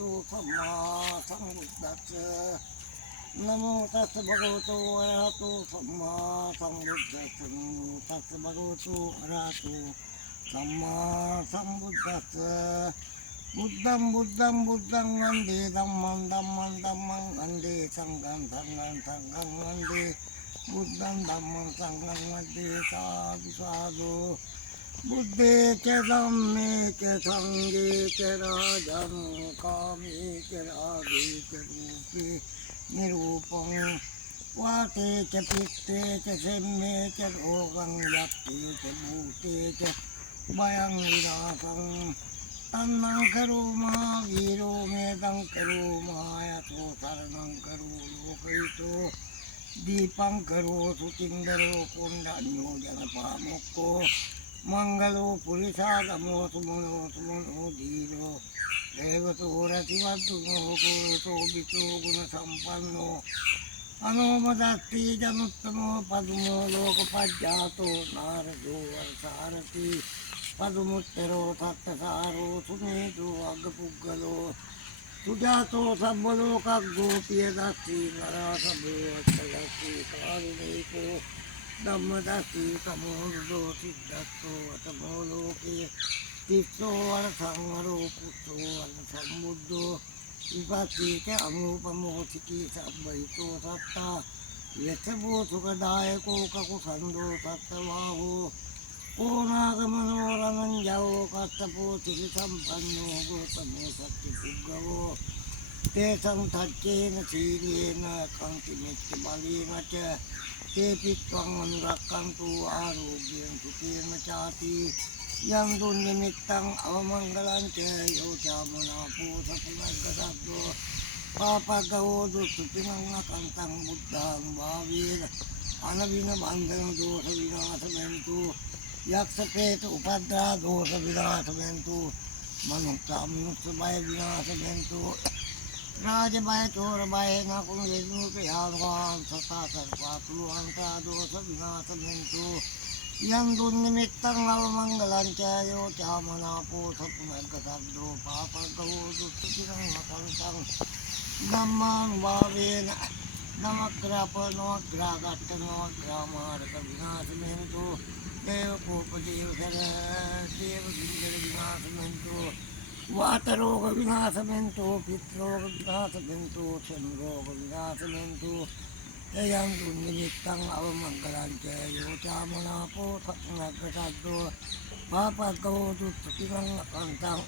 අරහතු සම්මා සම්බුද්දස්ස නමෝ තස්ස භගවතු අරහතු සම්මා සම්බුද්දස්ස තස්ස භගවතු අරහතු සම්මා සම්බුද්දස්ස බුද්ධං බුද්ධං බුද්ධං වන්දේ ධම්මං ධම්මං ධම්මං වන්දේ සංඝං සංඝං සංඝං වන්දේ බුද්ධං ධම්මං සංඝං වන්දේ සාදු සාදු බුද්ධේ ච ධම්මේ ච සංඝේ ච රාජං කාමේ ච රාගේ ච රූපේ නිරූපං වාතේ ච පිත්තේ ච සෙම්මේ ච රෝගං යත්තේ ච භූතේ ච භයං විනාශං තන්නං කරෝ මහා වීරෝ මේදං කරෝ මහායතෝ සරණං කරෝ ලෝකයිතෝ දීපං කරෝ සුචින්දරෝ කුණ්ඩඤ්ඤෝ ජනපාමොක්කෝ මංගලෝ පුරිසාගමෝ සුමනෝ සුමනෝ දීනෝ දේවතෝ රතිවත්තුනෝ පුරුතෝ බිතෝ ගුණ සම්පන්නෝ අනෝමදත්ති ජනුත්තමෝ පදුමෝ ලෝකපජ්ජාතෝ නාරදෝ වර්සාරති පදුමුත්තරෝ තත්තසාරෝ සුමේදෝ අග්ගපුග්ගලෝ සුජාතෝ සම්බලෝකග්ගෝ පියදස්සී නරාසභෝ අත්තලස්සී කාරුණීකෝ ධම්මදස්සී තමෝරුදෝ සිද්ධස්සෝ අතමෝ ලෝකේ තිස්සෝ වරසංවරෝ පුත්තෝ වන සම්බුද්ධෝ විපස්සීක අනූපමෝ සිකී සබ්බයිතෝ සත්තා යතබෝ සුඛදායකෝ කකුසන්දෝ සත්තවාහෝ ඕනාගමනෝ රණංජවෝ කත්තපෝ සිරි සම්පන්නෝ ගෝතමෝ සත්‍ය පුග්ගවෝ තේසං තච්චේන සීලේන කංති මෙච්ච බලීනච තේපිත්වං අනුරක්කන්තු ආරෝග්‍යං සුඛේන චාති යං දුන්නිමිත්තං අවමංගලං ච යෝචාමනා පෝසපුනග්ගසබ්බෝ පාපග්ගෝ දුස්සුතිනං අකන්තං බුද්ධං භාවේන අනවින බන්ධන දෝෂ විනාශමෙන්තු යක්ෂ ප්‍රේත උපද්‍රා දෝෂ විනාශමෙන්තු මනුස්ස බය විනාශමෙන්තු රාජ බය චෝර බය නකුණු වේදුක යාවාන් සතා සර්පා තුලුවන්තා දෝෂ විනාශමෙන්තු යං දුන්නිමිත්තං අවමංගලං ච යෝචාමනා පෝසපුනග්ගසබ්බෝ පාපග්ගෝ දුස්සුතිනං අකන්තං ධම්මානුභාවේන නමග්‍රාපනෝග්‍රාගත්තනෝ ග්‍රාමාරක විනාශමෙන්තු දේවකෝපදේවසර දේවගිරිදර විනාශමෙන්තු වාතරෝග විනාශමෙන්තු පිත්‍රෝග විනාශමෙන්තු සම්රෝග විනාශමෙන්තු එයං දුන්නිමිත්තං අවමංගලං ච යෝචාමනාපෝ සත්නග්ගසද්දෝ පාපග්ගෝ දුස්සුතිනං අකන්තං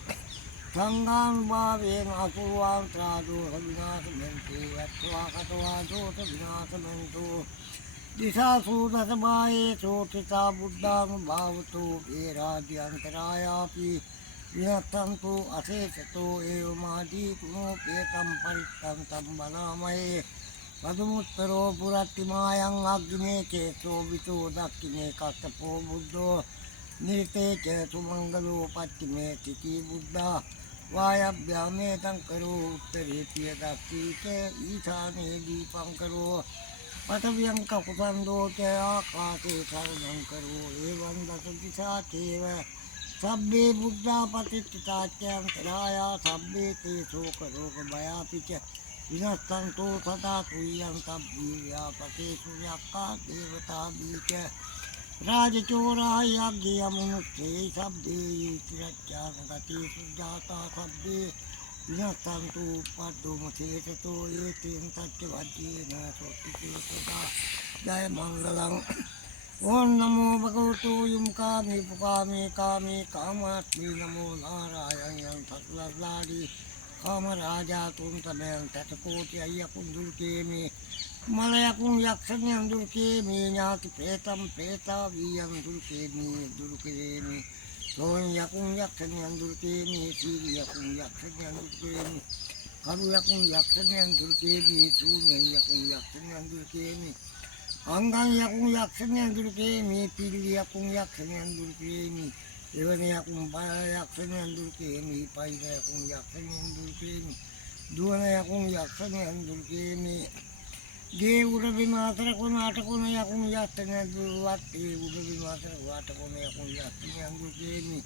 සංඝානුභාවේන අසුවාන්ත්‍රා දෝෂ විනාශමෙන්තු යත්වා කතවා දෝෂ විනාශමෙන්තු දිසාසූදස බායේ සෝතිතා බුද්ධානුභාවතෝ ඒ රාජ්‍යන්තරායාපි විනත්තන්තු අශේෂතෝ ඒවමාදී තුනෝ පේතම් පරිත්තං සම්බනාමයේ පදුමුත්තරෝ පුරත්තිමායං අග්නේ චේතෝ විතෝ දක්ඛිනේ කස්සපෝ බුද්ධෝ නිරිතේ ච සුමංගලෝ පච්චිමේ තිති බුද්ධා වායභ්‍යාමේ තං කරෝ උත්තරේ පිය දක්ඛීච ඊශානේ දීපං කරෝ පඨවියං කකුසන්දෝ ච ආකාසේ සරණං කරෝ එවං දස දිසා චේව සබ්බේ බුද්ධා පතිත්ථාච්ඡං තරායා සබ්බේ තේ ශෝක රෝග භයාපිච විනස්සන්තෝ සදා කුය්‍යං සබ්බීයා පතේසු යක්ඛා දේවතා බීච රාජචෝරා යග්ගිය මනුස්සේ සබ්බේ තිරච්ඡාන ගතේ සුජාතා සබ්බේ විනස්සන්තු පද්දෝමසේතෝ ඒතෙන් තච්ච වජ්ජේන සොත්තිකේ සදා ජය මංගලං ඕම් නමෝ භගවතු යුම්කාමී පුකාමී කාමී කාමාත්මි නමෝ නාරායණං සත්ලල්ලාදී කාම රාජා තුන්තමෙන් තතකෝටි අයකුන් දුල්කේමි මලයකුන් යක්ෂණයන් දුල්කේමි ඥාති ප්‍රේතම් ප්‍රේතා වීයන් දුල්කේමි දුල්කේමි සෝන් යකුන් යක්ෂණයන් දුල්කේමි සීලි යකුන් යක්ෂණයන් දුල්කේමි කරු යකුන් යක්ෂණයන් දුල්කේමි සූනෙන් යකුන් යක්ෂණයන් දුල්කේමි අංගන් යකුන් යක්ෂණයන් දුල්කේමි පිල්ලි යකුන් යක්ෂණයන් දුල්කේමි එවැනි යකුන් යක්ෂණයන් දුල්කේමි පයිර යකුන් යක්ෂණයන් දුල්කේමි දුවන යකුන් යක්ෂණයන් දුල්කේමි ගේ උඩ විමාතර කොන අටකොන යකුන් යක්ෂණයන් දුල්වත් ඒ උඩ විමාතර වාටකොන යකුන් යක්ෂණයන් දුල්කේමි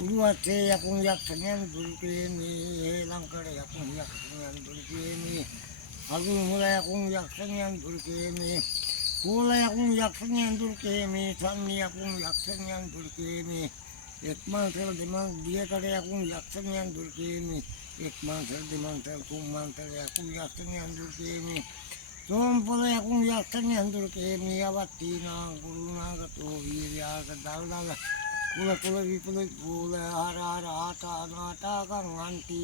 උරුවත්තේ යකුන් යක්ෂණයන් දුරු කිරීමේ ලංකඩ යකුන් යක්ෂණයන් දුරු කිරීමේ අගුල් මුල යකුන් යක්ෂණයන් දුරු කිරීමේ කූල යකුන් යක්ෂණයන් දුරු කිරීමේ සන්නි යකුන් යක්ෂණයන් දුරු කිරීමේ එක්මන්තර දියකඩ යකුන් යක්ෂණයන් දුරු කිරීමේ එක්මන්තර කුම්මන්තර යකුන් යක්ෂණයන් දුරු කිරීමේ සෝම්පොල යකුන් යක්ෂණයන් දුරු කිරීමේ අවත්තීනා ගුරුනාගතෝ වීර්යාක දල්දල කුල විපුල කුල හර ආතා නාටකං අන්ති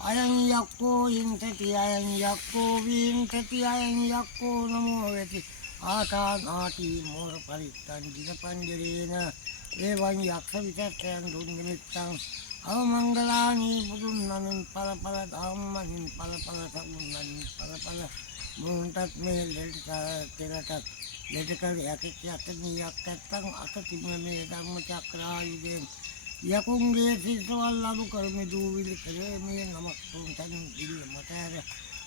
අයං යක්කෝ ඉන්තති අයං යක්කෝ වින්තති අයං යක්කෝ නමෝ වෙති ආතා නාටි මෝර පරිත්තං දින පංජරේන එවං යක්ෂ විචක්ඛයන් දුන්නිමිත්තං අවමංගලානි බුදුන් නමින් පල ධම්මනින් පල සම්මුන්නන් පල මුන්ටත් මේ ලෙඩට ලෙඩකල යකියත්තනි යක්කත්තං අත තිබුණ මේ ධම්ම චක්‍රායුධයෙන් යකුන්ගේ සිස්වල් අලු කරමි දූවිලි කරේ මේ නමක් තුන්තන් දිල්ල මතර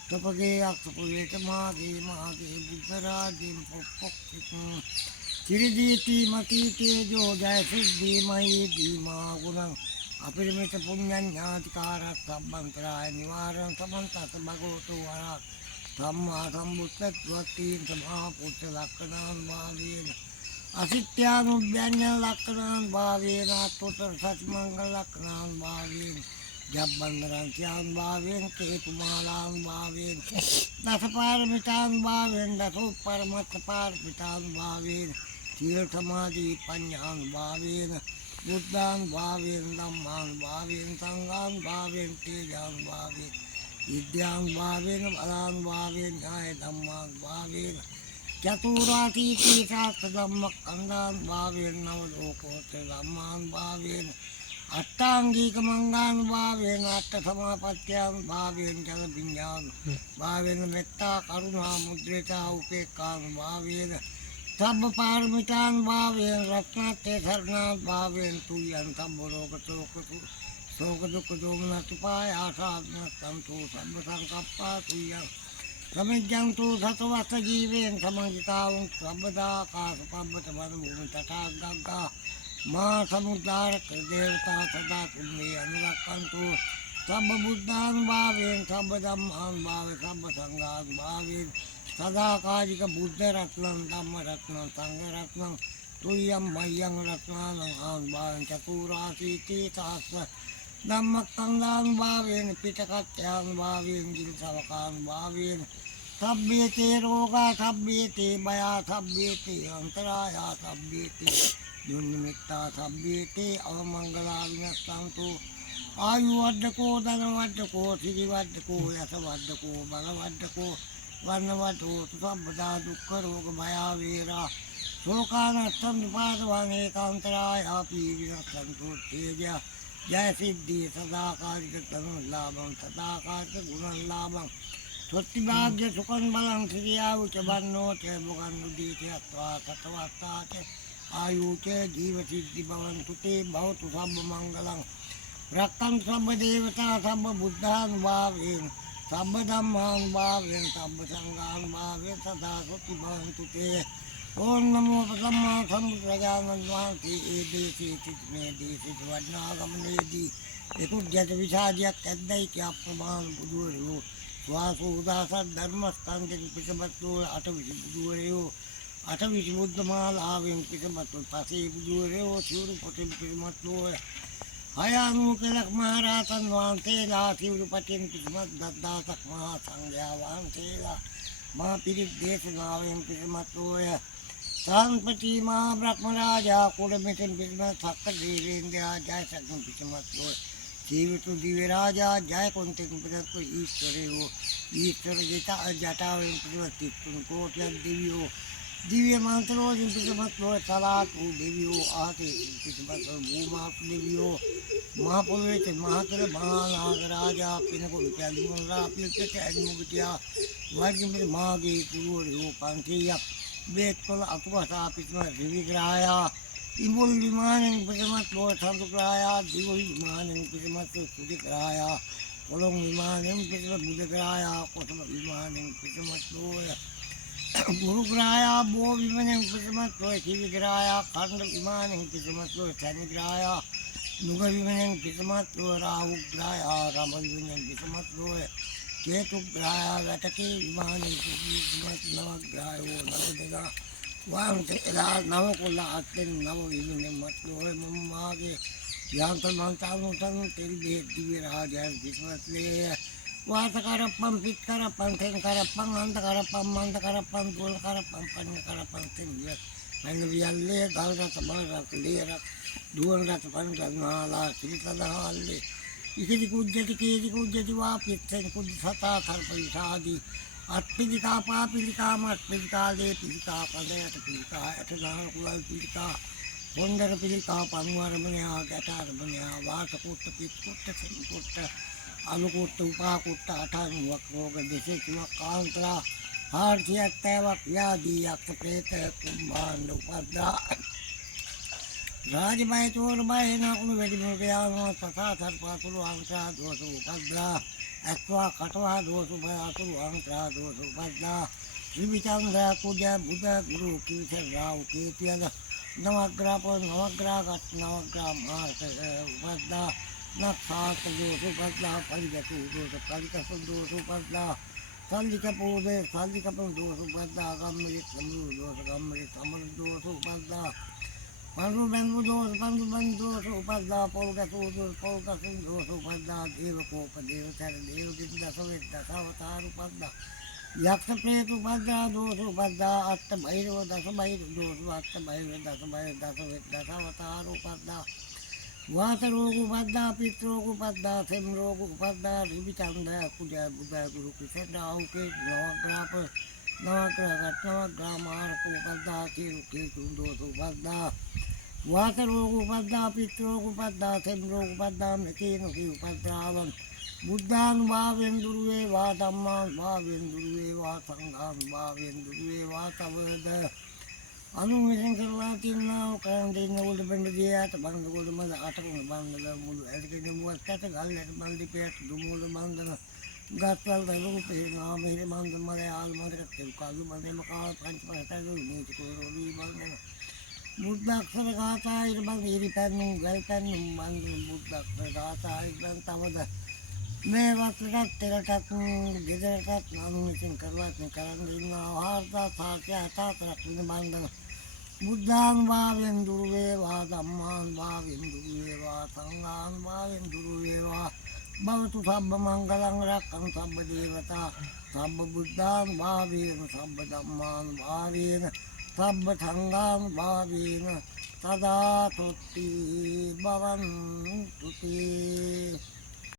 තපගේ යක්ෂ පුලේට මාගේ බුද්ධරාජින් පොක් කිරිදීති මති තේජෝ ජය සිද්ධිමයි දීමා ගුණං අපරිමිත පුඤ්ඤං ඥාතිකාරක් සම්බන්තරාය නිවාරණ සමන්තත භගවතු වරා සම්මා සම්බුද්ධත්වයෙන් සමා පුත්ත ලක්ෂණං වාදීන අසිත්‍යානුභ්‍යඤ්ඤ ලක්ෂණං වාදීන අත්තර සත්මංගල ලක්ෂණං වාදීන ජබ්බන්දරං ත්‍යාං වාදීන කේතුමාලාං වාදීන දසපාරමිතාං වාදීන දසෝපරමත්ත පාරමිතාං වාදීන සීල සමාධි පඤ්ඤාං වාදීන බුද්ධං වාදීන ධම්මං වාදීන සංඝං වාදීන තේජං වාදීන විද්‍යාං වාවේන බලාං වාවේන ඥාය ධම්මාං වාවේන චතුරාර්යීති සාස්ත්‍ර ධම්මස්කන්ධාං වාවේන නව ලෝකෝත්තර ධම්මාං වාවේන අට්ඨාංගික මංගාං වාවේන අට්ඨ සමාපත්තියං වාවේන ජල විඤ්ඤාණ වාවේන මෙත්තා කරුණා මුද්‍රිතා උපේක්ඛාං වාවේන සබ්බ පාරමිතාං වාවේන රත්නත්තේ සරණං වාවේන තුයං සම්බ රෝගතෝ සෝක දුක්ඛ දෝමනසුපාය ආසාත්මසන්තු සම්බ සංකප්පා තුයං සමෙජ්ජන්තු සතවස්ස ජීවේන් සමංගිතාවං සම්බදා කාසපබ්බත වරමුණ තථාගතං මා සමුද්දාරක දේවතා සදා කුම්මේ අනුරක්ඛන්තු සම්බ බුද්ධාං භාවේන් සම්බ ධම්මාං භාවේ සම්බ සංඝාං භාවේන් සදාකාලික බුද්ධ රත්නං ධම්ම රත්නං සංඝ රත්නං තුයං මයං රත්නාං ආං භාවං චතුරාසීති සාස්ස ධම්මස්කන්ධාං භාවේන පිටකත්‍යං භාවේන ජිල්සවකාං භාවේන සබ්බේතේ රෝගා සබ්බේතේ බයා සබ්බේතේ අන්තරායා සබ්බේතේ දුන්නිමිත්තා සබ්බේතේ අවමංගලා විනස්සන්තු ආයු වඩකෝ ධන වඩකෝ සිරි වඩකෝ යස වඩකෝ බල වඩකෝ වර්ණ වඩකෝ සම්පදා දුක්ඛ රෝග භය වේරා ශෝකානත්තම් නිපාතවං ඒකාන්තරායා පීවිනස්සන්තු තේජ ජය සිද්ධි සදාකාලික ධනලාභං සදාකාලික ගුණලාභං සොත්ති භාග්‍ය සුඛං බලං සිරියාවු ච බන්නෝ ච මොගන්දු දීතියත්වා සතවත්තා ච ආයු ච ජීව සිද්ධි භවන්තු තේ භවතු සම්බ මංගලං රක්ඛං සම්බ දේවතා සම්බ බුද්ධාං වාවේන සම්බ ධම්මාං වාවේන සම්බ සංඝාං වාවේන සදා සොත්ති භවන්තු තේ ඕම් නමෝ සම්මා සම්බුද්ධාගමන් වහන්සේ ඒ දේශේ මේ දේශේ වඩනාගමනේදී එකුජ්ජත විසාදියක් ඇද්දයි කිය අප්‍රමාණ බුදුවරයෝ වාසෝදාස ධර්මස්කන්ධෙන් පිටමත්ෝ අටවිසි බුදුවරයෝ අටවිසි බුද්ධමාලාවෙන් පිටමත්ෝ පසේ බුදුවරයෝ සිවුරු පොතෙන් පිටමත්ෝ හයානුකලක් මහරහතන් වහන්සේලා සිවුරු පතෙන් පිටමත් දද්දාසක් මහා සංඝයා වහන්සේලා මා පිරිත් දේශනාවෙන් පිටමත්ෝය සංපති මා බ්‍රහ්ම රාජා කුලමිතෙන් පිටමත් සක්ක දේවේන්ද්‍රයා ජයසක්න් පිටමත්ෝය ජීවිතු දිව්‍ය රාජා ජයකොන්තෙන් පිටමත්ෝ ඊශ්වරයෝ ඊශ්වර ජටාවෙන් පිටමත් 3 කෝටියක් දිව්‍යෝ දිව්‍ය මන්ත්‍රෝජින් පිටමත්ෝ සලාතු දෙවියෝ ආතේ පිටමත්ෝ භූමා දෙවියෝ මහා පොළොවේ මහතර මහා නාග රාජා පිනකොළු කැලුමලා පිටට ඇනිමුගතියා වර්ගිමිර මාගේ පුරවරයෝ 500ක් බේත්කොළ අතුකසා පිටම විවිග්‍රහයා ඉඹුල් විමානෙන් පිටමත්ෝ සඳුග්‍රහයා දිවුල් විමානෙන් පිටමත්ෝ සුදිග්‍රහයා කොළොන් විමානෙන් පිටම බුදග්‍රහයා කොටම විමානෙන් පිටමත්ෝ ගුරුග්‍රහයා බෝ විමානෙන් පිටමත්ෝ සිවිග්‍රහයා කණ්ඩ විමානෙන් පිටමත්ෝ සනිග්‍රහයා නුගවිමෙන් පිසමත් ලෝය රාහුග්‍රහය රමවිමෙන් පිසමත් ලෝය කේතුග්‍රහය වැටකේ විමානයේ පිසමත් නවග්‍රහයෝ නව දෙදා වහන්සේ එදා නව කොල්ල අත්ෙන් නව විමෙන් මත් ලෝය මම්මාගේ යාන්තර මන්තානුතන් තෙල් බෙහෙත් දිව්‍ය රාජයන් පිසමත් ලේ වාත කරප්පම් පිට කරප්පම් තෙන් කරප්පම් අන්ත කරප්පම් මන්ත කරප්පම් දුල කරප්පම් පන්න කරප්පම් තෙන් විය මන්න වියල්ලේ ගල්රස බාරක් ලේරක් දුවන් රස පන්සල්නාලා සිරිතදහල්ලේ ඉසිරි කුජ්ජති කීරි කුජ්ජති වා පිත්තෙන් කුජ්ජ සතා සර්පවිසාදී අත්පිලිකා පාපිලිකා මත්පිලිකා ලේ පිලිකා කඳයට පිලිකා ඇටදාන කුලල් පිලිකා පොන්දර පිළිකා පන්වරමනයා ගැටාරමනයා වාසකුට්ට පිත්කුට්ට සෙන්කුට්ට අනුකුට්ට උපාකුට්ට අටානුවක් රෝග දෙසේතුවක් කාන්තරා හාර්තියක් තෑවක් ව්‍යාදී යක්ෂ ප්‍රේත කුම්භාණ්ඩ උපද්දා රාජබය චෝරබය නකුණු වැඩිමුරයානවා සසා සර්පාතුළු අංශා දෝෂ උපද්දා ඇත්වා කටවා දෝෂ උපයාතුළු අංශා දෝෂ උපද්දා ත්‍රිවිචන්ද්‍ර කුජ බුද ගුරු කිවිස රාහු කේතියද නවග්‍රහ නවග්‍රහගත් නවග්‍රහ මාර්ග උපද්දා නක්ඛාත දෝෂ උපද්දා පරිගතු දෝෂ පරිකස දෝෂ උපද්දා සල්ලික පෝදේ සල්ලික දෝෂ උපද්දා ගම්මලි සම්මු දෝෂ ගම්මලි සම්මු දෝෂ උපද්දා පන්දු බන්දු දෝෂ උපද්දා පොල්ගතු දෝෂ පොල්ගතු දෝෂ උපද්දා දේවකෝප දේවතර දේවදිත් දසවෙත් දසවතාර උපද්දා යක්ෂ ප්‍රේත උපද්දා දෝෂ උපද්දා අත්ත බෛරව දස බෛර දෝෂ අත්ත බෛරව දස බෛර දසවෙත් දසවතාර උපද්දා වාත රෝග උපද්දා පිත්ත රෝග උපද්දා සෙම් රෝග උපද්දා රිවිචන්ද කුජ බුද ගුරු කුසෙන්දාවකේ නවග්‍රහගත නවග්‍රහ මාර්ග උපද්දා කේතු දෝෂ උපද්දා වාත රෝග උපද්දා පිත්ත රෝග උපද්දා සෙම් රෝග උපද්දා මෙකේන කී උපද්දාවන් බුද්ධානුභාවයෙන් දුරු වේවා ධම්මානුභාවයෙන් දුරු වේවා සංඝානුභාවයෙන් දුරු වේවා තවද අනුමෙන් කරලා තින්නා කරන් දෙන්න උඩ බඳ දියාට බඳ ගොඩ මද අටකුණ බඳල මුළු ඇලගෙන මුවත්තට ගල්ලට බන්දි පෙත් දුමුල බඳන ගත්වල දලු පේනවා මෙහෙ මන්ද මර ආල් මරකට කල්ලු මදෙම කාල් පංච පහතලු මේක කොරෝලි බඳන බුද්ධක්ෂර ගාථා ඉර බඳ ඉරි පැන්නුම් ගල් පැන්නුම් මන්ද බුද්ධක්ෂර ගාථා ඉබන් තවද මේ වත්ටත් තෙරටත් ගෙදරටත් අනුමෙන් කරලා කරන් ඉන්නවා ආර්ථා සාක්‍ය අතාතරක් බඳන බුද්ධානුභාවයෙන් දුරු වේවා ධම්මානුභාවයෙන් දුරු වේවා සංඝානුභාවයෙන් දුරු වේවා භවතු සබ්බ මංගලං රක්ඛං සබ්බ දේවතා සබ්බ බුද්ධානුභාවයෙන් සබ්බ ධම්මානුභාවයෙන් සබ්බ සංඝානුභාවයෙන් සදා තොත්ති භවන්තු තේ